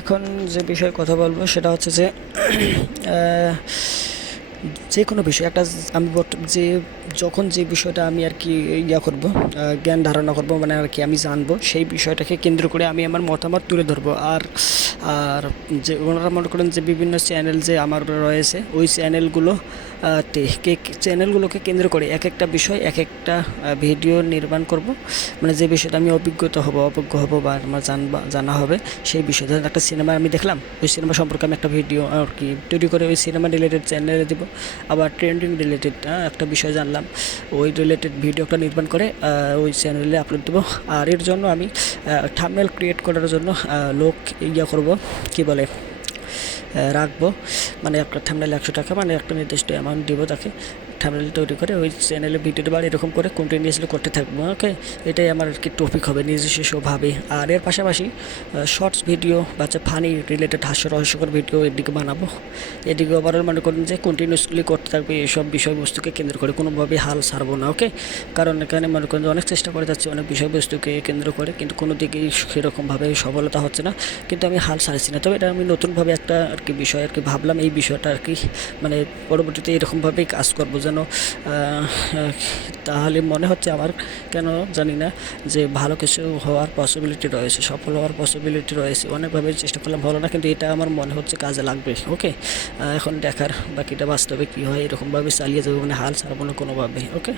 এখন যে বিষয়ে কথা বলবো সেটা হচ্ছে যে যে কোনো বিষয় একটা আমি যে যখন যে বিষয়টা আমি আর কি করব, জ্ঞান ধারণা করব, মানে আর কি আমি জানবো সেই বিষয়টাকে কেন্দ্র করে আমি আমার মতামত তুলে ধরবো। আর আর যে ওনারা মনে করেন যে বিভিন্ন চ্যানেল যে আমার রয়েছে ওই চ্যানেলগুলো চ্যানেলগুলোকে কেন্দ্র করে এক একটা বিষয় এক একটা ভিডিও নির্মাণ করব, মানে যে বিষয়টা আমি অজ্ঞ হব বা আমার জানা হবে সেই বিষয়। ধরেন একটা সিনেমা আমি দেখলাম, ওই সিনেমা সম্পর্কে আমি একটা ভিডিও আর কি তৈরি করে ওই সিনেমা রিলেটেড চ্যানেলে দেবো। আবার ট্রেন্ডিং রিলেটেড একটা বিষয় জানলাম, ওই রিলেটেড ভিডিও একটা নির্মাণ করে ওই চ্যানেলে আপলোড দেবো। আর এর জন্য আমি থাম্বনেল ক্রিয়েট করার জন্য লোক করব, কি বলে, রাখবো। মানে একটা থাম্বনেল 100 টাকা, মানে একটা নির্দিষ্ট অ্যামাউন্ট দিব তাকে, থাম্বনেল তৈরি করে ওই চ্যানেলে ভিডিও দেবো। আর এরকম করে কন্টিনিউয়াসলি করতে থাকবো। ওকে, এটাই আমার আর কি টপিক হবে নিজস্বভাবে। আর এর পাশাপাশি শর্টস ভিডিও বা ফানি রিলেটেড রহস্যকর ভিডিও এদিকে বানাবো। এদিকে ওভারঅল মনে করেন যে কন্টিনিউয়াসলি করতে থাকবে এইসব বিষয়বস্তুকে কেন্দ্র করে, কোনোভাবে হাল ছাড়বো না। ওকে, কারণ এখানে মনে করেন যে অনেক চেষ্টা করে যাচ্ছি অনেক বিষয়বস্তুকে কেন্দ্র করে, কিন্তু কোনো দিকেই সেরকমভাবে সফলতা হচ্ছে না। কিন্তু আমি হাল ছাড়ছি না। তবে এটা আমি নতুনভাবে একটা আর কি বিষয় আর কি ভাবলাম, এই বিষয়টা আর কি মানে পরবর্তীতে এরকমভাবেই কাজ করবো যেন তাহলে মনে হচ্ছে আমার, কেন জানি না, যে ভালো কিছু হওয়ার পসিবিলিটি রয়েছে, সফল হওয়ার পসিবিলিটি রয়েছে। অনেকভাবে চেষ্টা করলাম ভালো না, কিন্তু এটা আমার মনে হচ্ছে কাজে লাগবে। ওকে, এখন দেখার বাকিটা বাস্তবে কী হয়, এরকমভাবে চালিয়ে যাবো, মানে হাল ছাড়বো না কোনোভাবে। ওকে।